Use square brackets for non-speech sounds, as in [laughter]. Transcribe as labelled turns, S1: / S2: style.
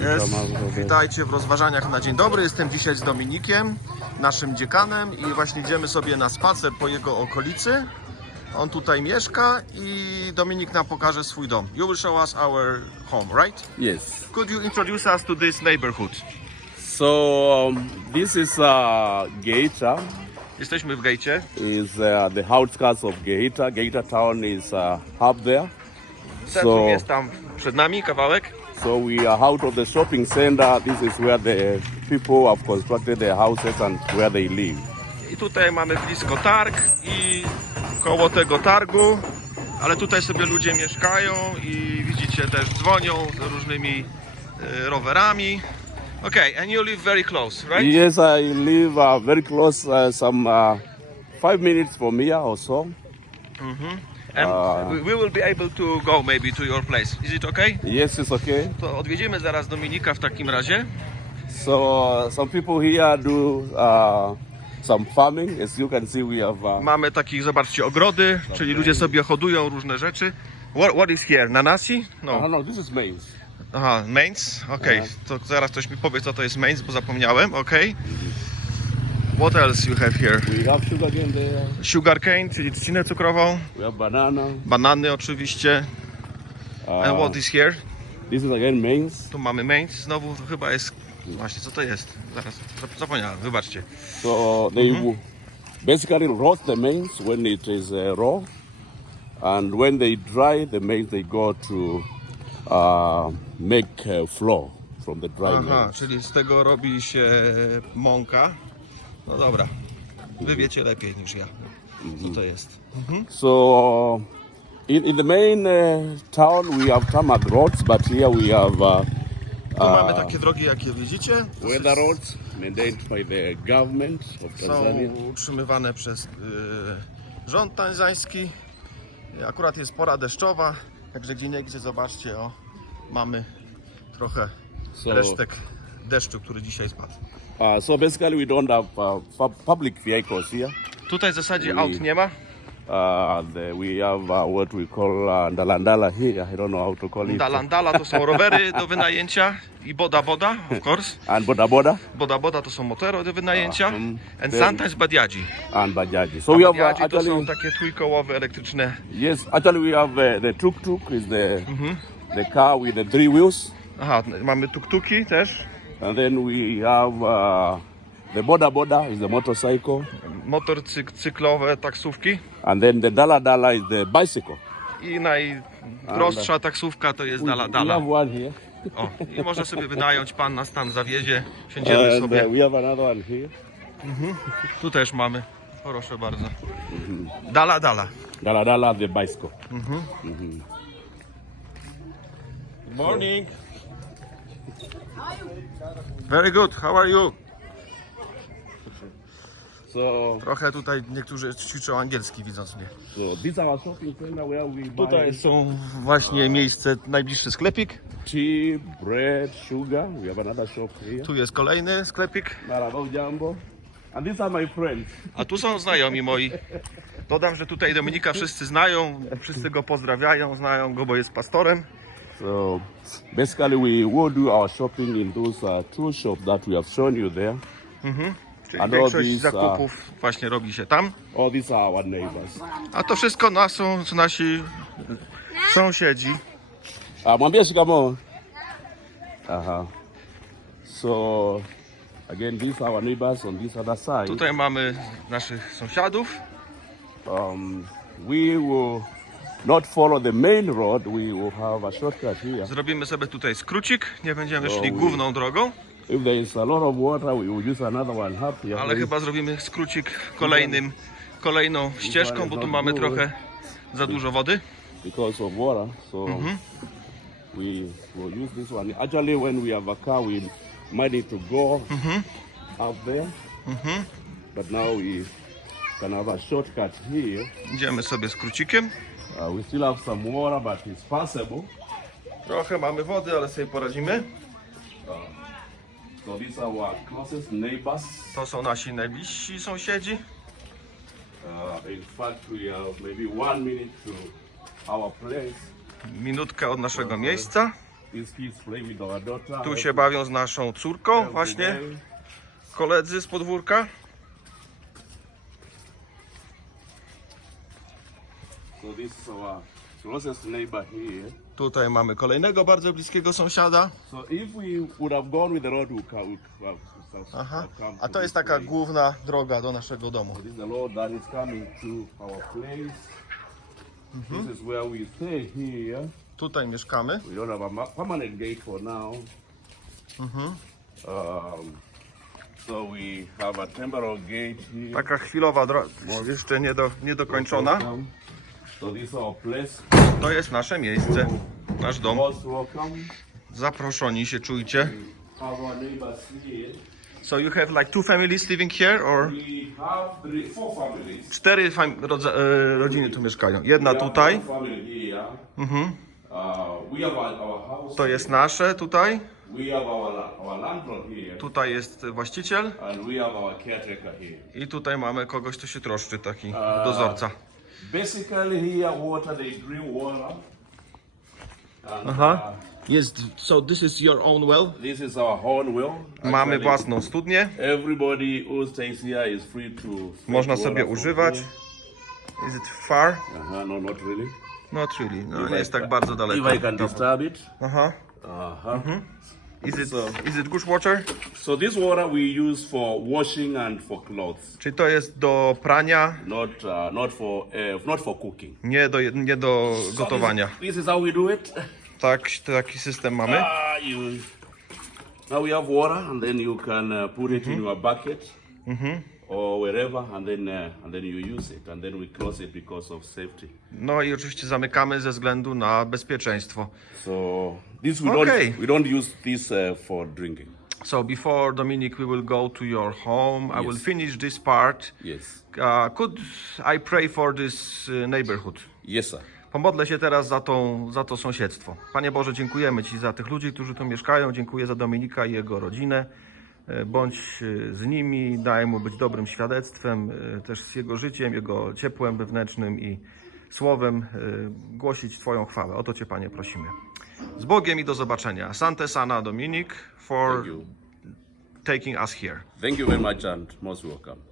S1: Jest. Witajcie w rozważaniach na dzień dobry. Jestem dzisiaj z Dominikiem, naszym dziekanem i właśnie idziemy sobie na spacer po jego okolicy. On tutaj mieszka i Dominik nam pokaże swój dom. You will show us our home, right?
S2: Yes.
S1: Could you introduce us to this neighborhood?
S2: So um, this is uh, Geita.
S1: Jesteśmy w gejcie.
S2: Is uh, the outskirts of Geita. Geita town is uh, up there.
S1: Centrum
S2: So,
S1: jest tam przed nami, kawałek.
S2: So we are out of the shopping center. This is where the people have constructed their houses and where they live.
S1: I tutaj mamy blisko targ i koło tego targu, ale tutaj sobie ludzie mieszkają i widzicie też dzwonią z różnymi e, rowerami. Okay, and you live very close, right?
S2: Yes, I live uh, very close, uh, some uh, five minutes from here or so.
S1: And we- we will be able to go maybe to your place. Is it okay?
S2: Yes, it's okay.
S1: To odwiedzimy zaraz Dominika w takim razie.
S2: So uh, some people here do uh, some farming. As you can see, we have. Uh,
S1: Mamy takich, zobaczcie, ogrody, czyli ludzie sobie hodują różne rzeczy. What, what is here? Nanasi?
S2: no,
S1: No.
S2: no, this is maize.
S1: Aha, mains? Okej, to zaraz ktoś mi powie, co to jest mains, bo zapomniałem, okej. What else you have here?
S2: We have sugar cane there.
S1: Sugarcane, czyli trzcinę cukrową,
S2: We have banana.
S1: banany oczywiście.
S2: Uh,
S1: And what is here?
S2: This is again maize.
S1: Tu mamy mains, znowu to chyba jest... Właśnie, co to jest? Zaraz, zap- zapomniałem, wybaczcie.
S2: So they will basically roast the maize when it is uh, raw, and when they dry the maize, they go to uh, make uh, flour from the dry
S1: Aha,
S2: maize.
S1: czyli z tego robi się mąka. No dobra, wy wiecie lepiej niż ja, co to jest.
S2: So in, in the main uh, town, we have tarmac roads, but here we have uh,
S1: Tu mamy takie drogi, jakie widzicie. To
S2: weather roads maintained by the government of
S1: są
S2: Tanzania.
S1: utrzymywane przez y, rząd tanzański. Akurat jest pora deszczowa, także gdzie niegdzie zobaczcie, o, mamy trochę
S2: So-
S1: resztek deszczu, który dzisiaj spadł.
S2: Uh, so basically, we don't have uh, pu- public vehicles here.
S1: Tutaj w zasadzie
S2: Ui.
S1: aut nie ma.
S2: Uh, the, we have uh, what we call uh, dalandala here. I don't know how to call it.
S1: Dalandala to są rowery do [laughs] wynajęcia i boda boda, of course.
S2: And boda boda
S1: Boda boda to są motory do wynajęcia.
S2: Mhm.
S1: And
S2: Then-
S1: sometimes badiadzi.
S2: and bajaji. So we have uh,
S1: Badiadzi to są
S2: actually
S1: takie trójkołowe elektryczne.
S2: yes, actually we have uh, the tuk tuk is the
S1: Mhm.
S2: the car with the three wheels,
S1: Aha, mamy tuktuki też.
S2: And then we have uh, the boda boda is the motorcycle,
S1: Motor cyk cyklowe, taksówki.
S2: and then the dala dala is the bicycle.
S1: I najprostsza taksówka to jest dala
S2: We
S1: dala.
S2: have one here,
S1: O, i można sobie [laughs] wynająć, pan nas tam zawiezie, siędziemy
S2: and uh,
S1: sobie.
S2: we have another one here.
S1: Tu też mamy, proszę bardzo. Dala dala.
S2: Dala dala the bicycle.
S1: Good morning. Very good, how are you?
S2: So,
S1: Trochę tutaj niektórzy ćwiczą angielski widząc mnie.
S2: so is our shopping center where we buy
S1: Tutaj są właśnie miejsce, najbliższy sklepik.
S2: tea, bread, sugar. We have another shop here.
S1: Tu jest kolejny sklepik.
S2: Marabou Jumbo. And these are my friends.
S1: A tu są znajomi moi. Dodam, że tutaj Dominika wszyscy znają, wszyscy go pozdrawiają, znają go, bo jest pastorem.
S2: So basically, we will do our shopping in those uh, two shops that we have shown you there.
S1: Czyli
S2: A no,
S1: większość
S2: these,
S1: zakupów właśnie robi się tam.
S2: All these are our neighbors.
S1: A to wszystko nas są nasi sąsiedzi.
S2: Uh, mwambie shikamo. Uh-huh. So again, these are our neighbors on this other side.
S1: Tutaj mamy naszych sąsiadów.
S2: Um, we will not follow the main road. We will have a shortcut here.
S1: Zrobimy sobie tutaj skrócik, nie będziemy
S2: No,
S1: szli główną drogą,
S2: If there is a lot of water, we will use another one up here.
S1: ale chyba zrobimy skrócik kolejnym, kolejną ścieżką, bo tu mamy trochę za dużo wody.
S2: because of water. So we will use this one. Actually, when we have a car, we might need to go up there. But now we can have a shortcut here.
S1: Idziemy sobie skrócikiem.
S2: Uh, we still have some water, but it's passable.
S1: Trochę mamy wody, ale sobie poradzimy.
S2: So these are our closest neighbors.
S1: To są nasi najbliżsi sąsiedzi.
S2: Uh, in fact, we have maybe one minute to our place.
S1: Minutkę od naszego miejsca.
S2: These kids play with our daughter.
S1: Tu się bawią z naszą córką właśnie, koledzy z podwórka.
S2: So this is our closest neighbor here.
S1: Tutaj mamy kolejnego bardzo bliskiego sąsiada.
S2: So if we would have gone with the road, we would have, have,
S1: Aha.
S2: have come
S1: A
S2: to this
S1: jest taka
S2: place.
S1: główna droga do naszego domu.
S2: This is the road that is coming to our place.
S1: Mhm.
S2: This is where we stay here.
S1: Tutaj mieszkamy.
S2: We don't have a ma- permanent gate for now.
S1: Mhm.
S2: Um, so we have a temporary gate here.
S1: Taka chwilowa droga, jeszcze nie do, niedokończona.
S2: So this is our place.
S1: To jest nasze miejsce, nasz dom.
S2: Most welcome.
S1: Zaproszeni się czujcie.
S2: Have our neighbors here.
S1: So you have like two families living here or?
S2: We have three, four families.
S1: Cztery fam- rodza- e, rodziny tu mieszkają. Jedna
S2: We have
S1: tutaj,
S2: one family here. Uh, we have our, our house.
S1: to jest nasze tutaj.
S2: We have our, la- our landlord here.
S1: Tutaj jest właściciel
S2: And we have our caretaker here.
S1: i tutaj mamy kogoś, kto się troszczy, taki dozorca.
S2: Basically here water, they drink water. And,
S1: Aha. Jest, so this is your own well?
S2: uh, this is our own well.
S1: Mamy
S2: Actually,
S1: własną studnię.
S2: Everybody who stays here is free to fetch
S1: Można
S2: water
S1: sobie
S2: from
S1: używać.
S2: here.
S1: Is it far?
S2: Uh-huh, no, not really.
S1: Not really. No nie jest tak bardzo
S2: If I
S1: daleko.
S2: can disturb it.
S1: Aha.
S2: Uh-huh.
S1: Is it,
S2: So-
S1: is it good water?
S2: So this water we use for washing and for clothes,
S1: Czyli to jest do prania,
S2: not uh, not for uh, not for cooking.
S1: nie do, nie do gotowania.
S2: This, this is how we do it.
S1: Tak, taki system mamy. [laughs]
S2: Ah, you. Now we have water, and then you can uh, put it in your bucket or wherever, and then uh, and then you use it, and then we close it because of safety.
S1: No i oczywiście zamykamy ze względu na bezpieczeństwo.
S2: So this we
S1: Okay.
S2: don't we don't use this uh, for drinking.
S1: So before Dominic, we will go to your home. I will
S2: Yes.
S1: finish this part.
S2: Yes.
S1: Uh, could I pray for this uh, neighborhood?
S2: Yes, sir.
S1: Pomodlę się teraz za, tą, za to sąsiedztwo. Panie Boże, dziękujemy Ci za tych ludzi, którzy tu mieszkają. Dziękuję za Dominika i jego rodzinę. E, Bądź e, z nimi, daj mu być dobrym świadectwem, e, też z jego życiem, jego ciepłem wewnętrznym i słowem głosić Twoją chwałę. O to Cię, Panie, prosimy. Z Bogiem i do zobaczenia. Sante Sana Dominik for taking us here.
S2: Thank you very much, and most welcome.